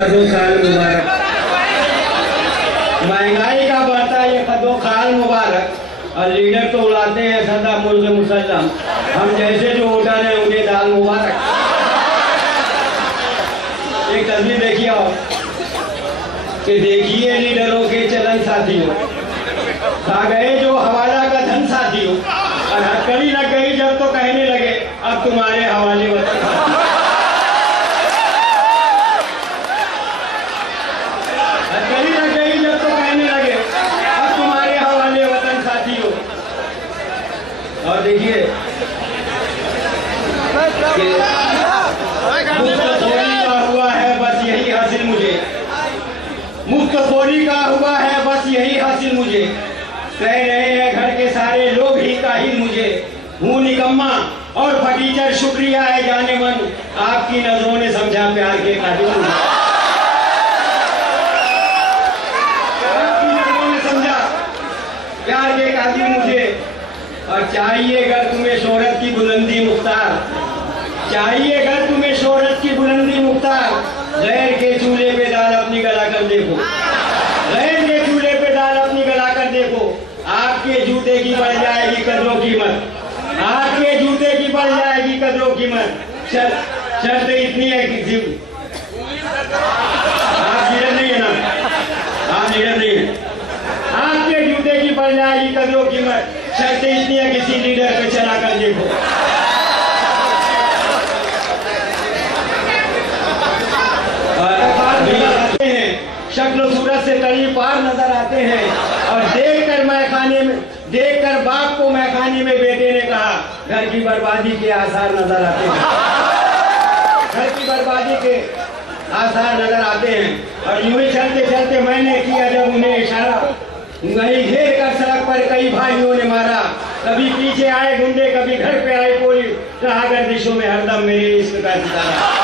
कदो खाल मुबारक। महंगाई का बढ़ता ये कदो खाल मुबारक और लीडर तो उड़ाते हैं सदा मुल्क मुसल्लम। हम जैसे जो वोटर हैं उन्हें दाल मुबारक। एक तस्वीर देखिए और कि देखिए लीडरों के चलन साथियों, खा गए जो हवाला का धन साथियों, और हथकड़ी लग गई जब तो कहने लगे अब तुम्हारे हवाले वतन। हथकड़ी लग गई जब तो कहने लगे अब तुम्हारे हवाले वतन साथियों। और देखिए का हुआ है बस यही हासिल मुझे, मुफ्तखोरी का हुआ है बस यही हासिल मुझे। कह रहे हैं घर के सारे लोग ही काहिल मुझे, हूँ निकम्मा और फटीचर शुक्रिया है जाने मन, आपकी नजरों ने समझा प्यार के काबिल मुझे। आपकी नजरों ने समझा प्यार के काबिल मुझे। और चाहिए अगर तुम्हें शोहरत की बुलंदी मुख्तार, चाहिए अगर तुम्हें शोहरत की बुलंदी मुख्तार, गैर के चूल्हे पे दाल अपनी गला कर देखो, गैर के चूल्हे पे दाल अपनी गला कर देखो। आपके जूते की बढ़ जाएगी कदरों कीमत, आपके जूते की बढ़ जाएगी कदरों कीमत। शर्त इतनी है कि आप लीडर नहीं है ना, आप लीडर नहीं है, आपके जूते की बढ़ जाएगी कदरों कीमत। शर्त इतनी है किसी लीडर पे चला कर देखो। शक्ल सूरत से तड़ी पार नजर आते हैं, और देखकर बाप को मैखाने में बेटे ने कहा घर की बर्बादी के आसार नजर आते हैं, घर की बर्बादी के आसार नजर आते हैं। और यूं ही चलते चलते मैंने किया जब उन्हें इशारा, वहीं घेर कर सड़क पर कई भाइयों ने मारा। कभी पीछे आए गुंडे, कभी घर पे आए कोई, कहा गर्दिशों में हरदम मेरे इश्क का सितारा।